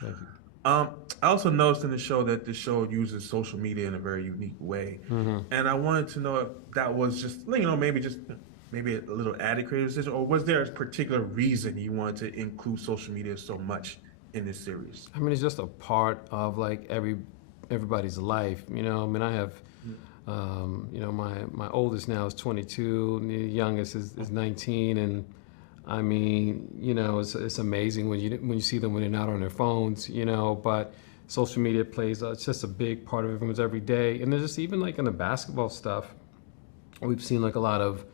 Thank you. I also noticed in the show that the show uses social media in a very unique way, Hmm. and I wanted to know if that was just maybe just maybe a little added creative decision, or was there a particular reason you wanted to include social media so much in this series? I mean, it's just a part of like everybody's life. I mean, I have, my oldest now is 22, and the youngest is 19, and I mean, it's amazing when you see them when they're not on their phones. But social media plays it's just a big part of everyone's every day, and there's just even like in the basketball stuff, we've seen like a lot of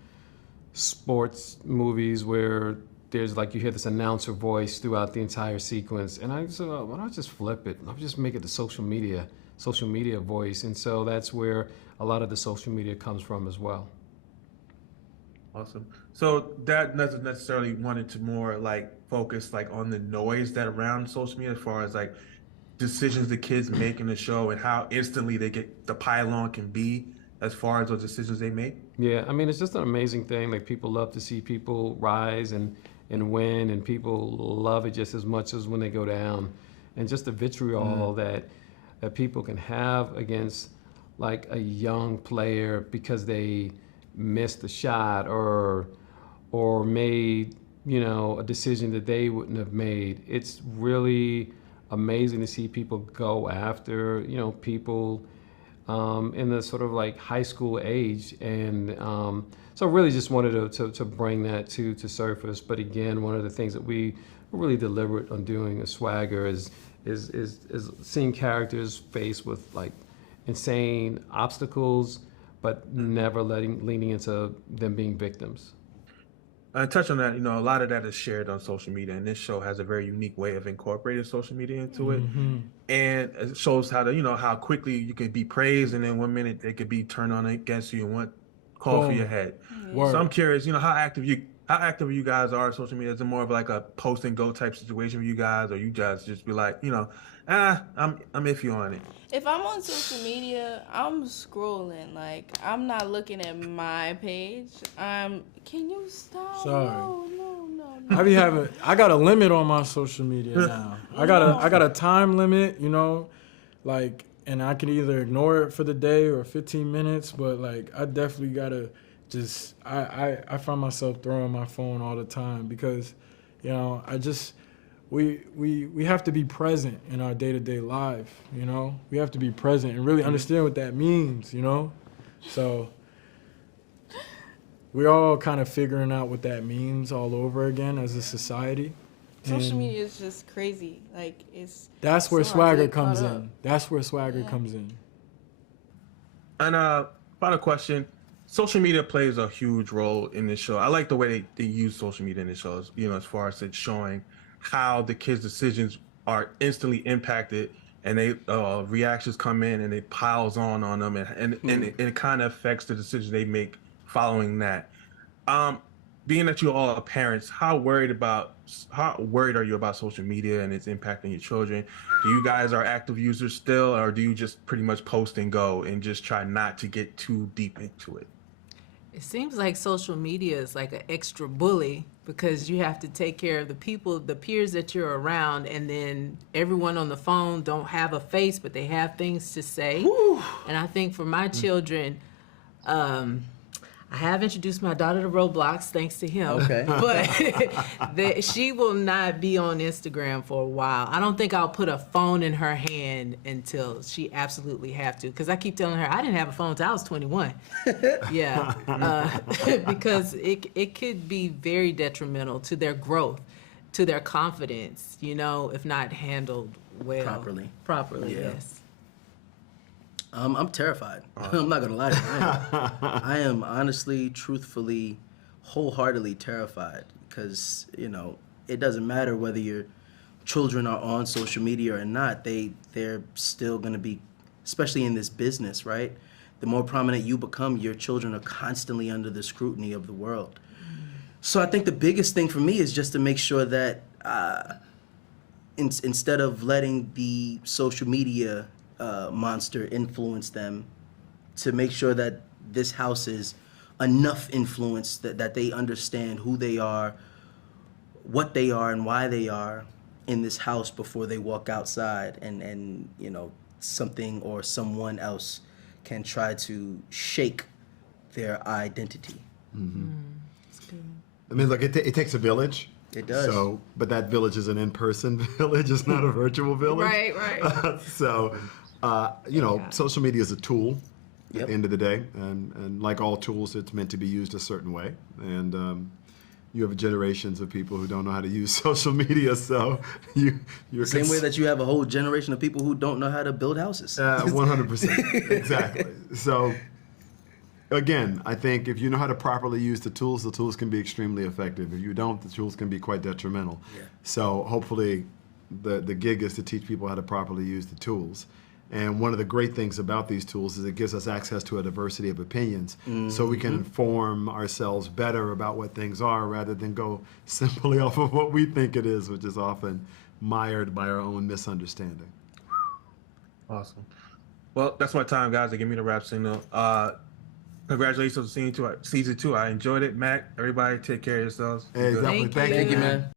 sports movies where there's like you hear this announcer voice throughout the entire sequence, and I said, why don't I just flip it? I'll just make it the social media voice, and so that's where a lot of the social media comes from as well. Awesome. So that doesn't necessarily wanted to more like focus like on the noise that around social media as far as like decisions the kids make in the show and how instantly they get the pylon can be as far as those decisions they make. Yeah, I mean, it's just an amazing thing. Like people love to see people rise and win, and people love it just as much as when they go down, and just the vitriol Mm. that people can have against like a young player because they missed a shot or made a decision that they wouldn't have made. It's really amazing to see people go after people in the sort of like high school age, and so really just wanted to bring that to surface. But again, one of the things that we were really deliberate on doing a swagger is seeing characters faced with like insane obstacles, but never leaning into them being victims. I touch on that, a lot of that is shared on social media, and this show has a very unique way of incorporating social media into it. Hmm. And it shows how how quickly you can be praised, and then 1 minute they could be turned on against you and want call for your Boom. head. So Yeah. I'm Word. curious, how active you guys are on social media? Is it more of like a post and go type situation for you guys, or you guys just be like, I'm iffy on it. If I'm on social media, I'm scrolling. Like I'm not looking at my page. Can you stop? Sorry. No, no, no, I no, be having. no. I got a limit on my social media now. I got No. a time limit. Like, and I can either ignore it for the day or 15 minutes. But like, I definitely gotta just. I find myself throwing my phone all the time because, I just we have to be present in our day to day life. We have to be present and really Mhm. understand what that means. So we're all kind of figuring out what that means all over again as a society. Social And media is just crazy. Like that's it's where so hard to swagger get caught comes up. in. That's where swagger Yeah. comes in. And final question. Social media plays a huge role in this show. I like the way they use social media in the shows, as far as it showing how the kids' decisions are instantly impacted and they reactions come in and it piles on them and it kind of affects the decisions they make following that. Um, Being that you all are parents, how worried are you about social media and its impact on your children? Do you guys are active users still, or do you just pretty much post and go and just try not to get too deep into it? It seems like social media is like an extra bully because you have to take care of the people, the peers that you're around, and then everyone on the phone don't have a face, but they have things to say. And I think for my children, um, I have introduced my daughter to Roblox thanks to him, Okay. but she will not be on Instagram for a while. I don't think I'll put a phone in her hand until she absolutely have to. Because I keep telling her I didn't have a phone until I was 21. Yeah, because it could be very detrimental to their growth, to their confidence. If not handled well, Properly. Properly, Yeah. yes. I'm terrified. I'm not gonna lie to you. I am honestly, truthfully, wholeheartedly terrified because it doesn't matter whether your children are on social media or not. They're still gonna be, especially in this business, right? The more prominent you become, your children are constantly under the scrutiny of the world. So I think the biggest thing for me is just to make sure that instead of letting the social media monster influence them, to make sure that this house is enough influence that they understand who they are, what they are, and why they are, in this house before they walk outside, and something or someone else can try to shake their identity. I mean, look, it takes a village. It does. So, but that village is an in-person village. It's not a virtual village. Right. So, social media is a tool at Yep. the end of the day, and like all tools, it's meant to be used a certain way. And you have generations of people who don't know how to use social media, so you're Same way that you have a whole generation of people who don't know how to build houses. 100%, exactly. So, again, I think if you know how to properly use the tools can be extremely effective. If you don't, the tools can be quite detrimental. Yeah. So hopefully the gig is to teach people how to properly use the tools. And one of the great things about these tools is it gives us access to a diversity of opinions, so we can inform ourselves better about what things are rather than go simply off of what we think it is, which is often mired by our own misunderstanding. Awesome. Well, that's my time, guys. They give me the rap signal. Congratulations on season 2. I enjoyed it. Mac, everybody, take care of yourselves. Hey, Be good. definitely. Thank Thank you, man.